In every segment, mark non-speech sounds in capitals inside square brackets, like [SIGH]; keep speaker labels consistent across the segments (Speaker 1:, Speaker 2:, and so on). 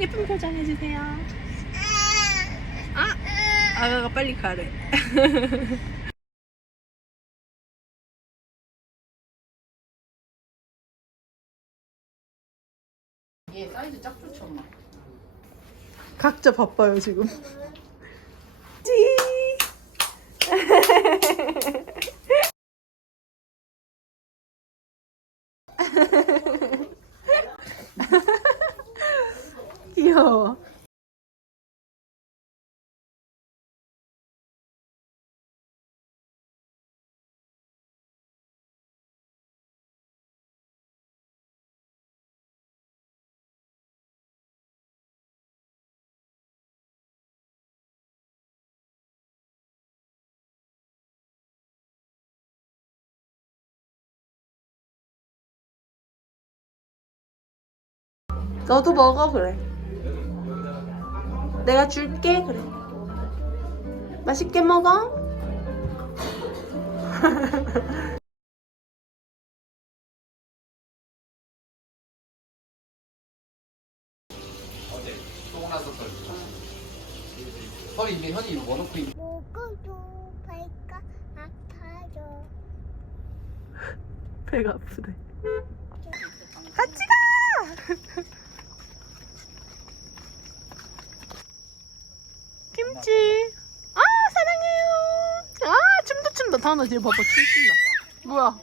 Speaker 1: 예쁜 표정 해주세요. 아, 아가가 빨리 가래. [LAUGHS]
Speaker 2: 얘 사이즈 짝 좋지 엄마.
Speaker 1: 각자 바빠요 지금. 찌. 귀여워. 너도 먹어 그래. 내가 줄게 그래. 맛있게 먹어.
Speaker 3: 어제 현이 이거 있는
Speaker 4: 아파요.
Speaker 1: 배가 아프대. 같이 가. [LAUGHS] 김치. 아 사랑해요. 아 춤도 춘다. 다나 뒤에 봐봐 춤춘다. 뭐야?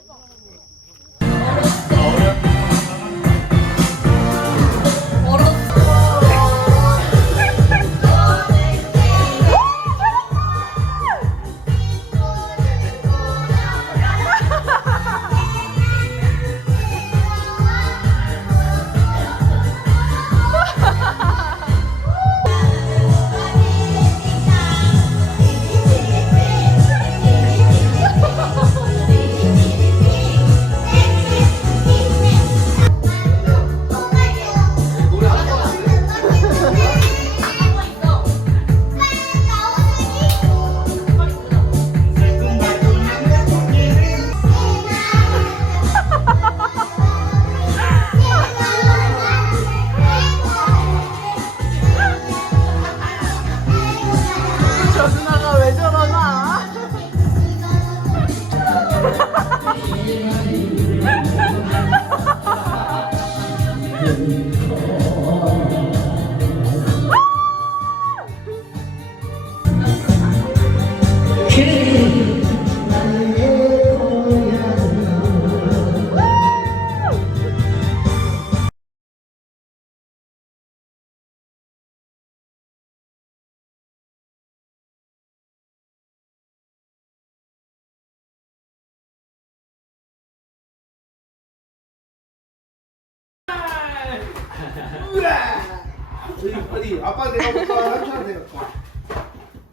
Speaker 5: 어디, 어디 아빠 내가 볼까? 삼촌 내가 볼까?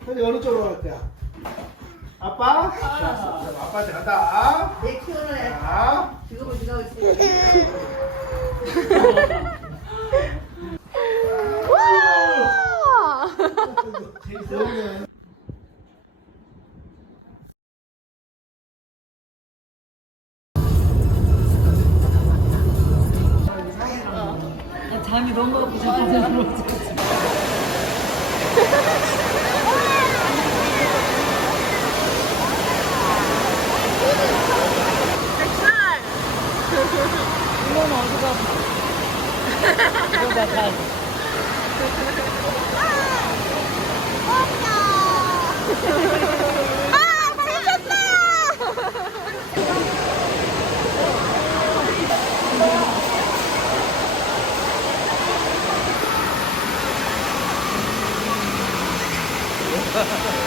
Speaker 5: 현이 어느 쪽으로 갈 거야? 아빠? 자, 아빠한테 간다.
Speaker 2: 내애
Speaker 5: 자.
Speaker 2: 지금은 지나고 있어. [LAUGHS] 잠이 [LAUGHS] Ha ha ha.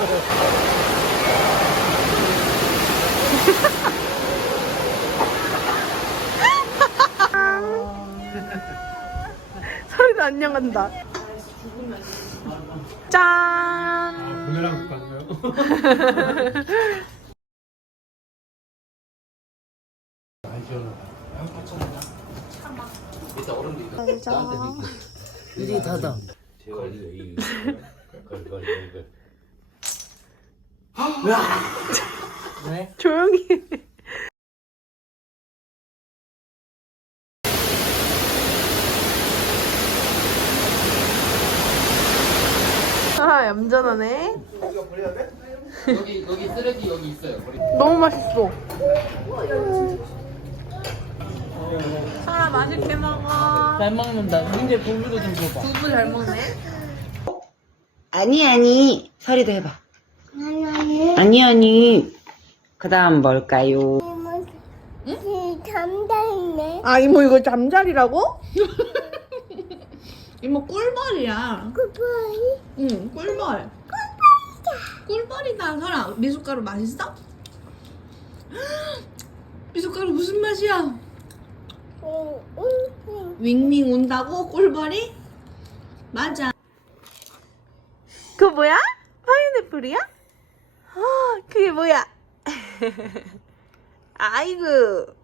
Speaker 2: [LAUGHS]
Speaker 1: 서로도 안녕한다. 짠.
Speaker 5: 오늘랑 가요
Speaker 3: 일단 얼음도 있다.
Speaker 2: 일이 다다.
Speaker 3: 제가 이- 이- 이걸- 이걸- 이걸-
Speaker 2: 왜?
Speaker 1: 조용히. 해. 아 얌전하네.
Speaker 5: 이거 버려야 돼?
Speaker 3: 여기 여기 쓰레기 여기 있어요. 버리-
Speaker 1: 너무 맛있어. 사라 맛있게 먹어.
Speaker 2: 잘 먹는다. 민재 고기도 좀 줘봐.
Speaker 1: 두부 잘 먹네.
Speaker 6: 아니 아니 소리도 해봐 아니 아니 그 다음 뭘까요
Speaker 4: 응? 잠자리네.
Speaker 1: 아 이모 이거 잠자리라고? [LAUGHS] 이모 꿀벌이야.
Speaker 4: 꿀벌이
Speaker 1: 응 꿀벌. 꿀벌이다. 설아 미숫가루 맛있어? [GASPS] 미숫가루 무슨 맛이야?
Speaker 4: 응, 응, 응.
Speaker 1: 윙윙 온다고 꿀벌이? 맞아. 그거 뭐야? 파인애플이야? 아 그게 뭐야? [LAUGHS] 아이고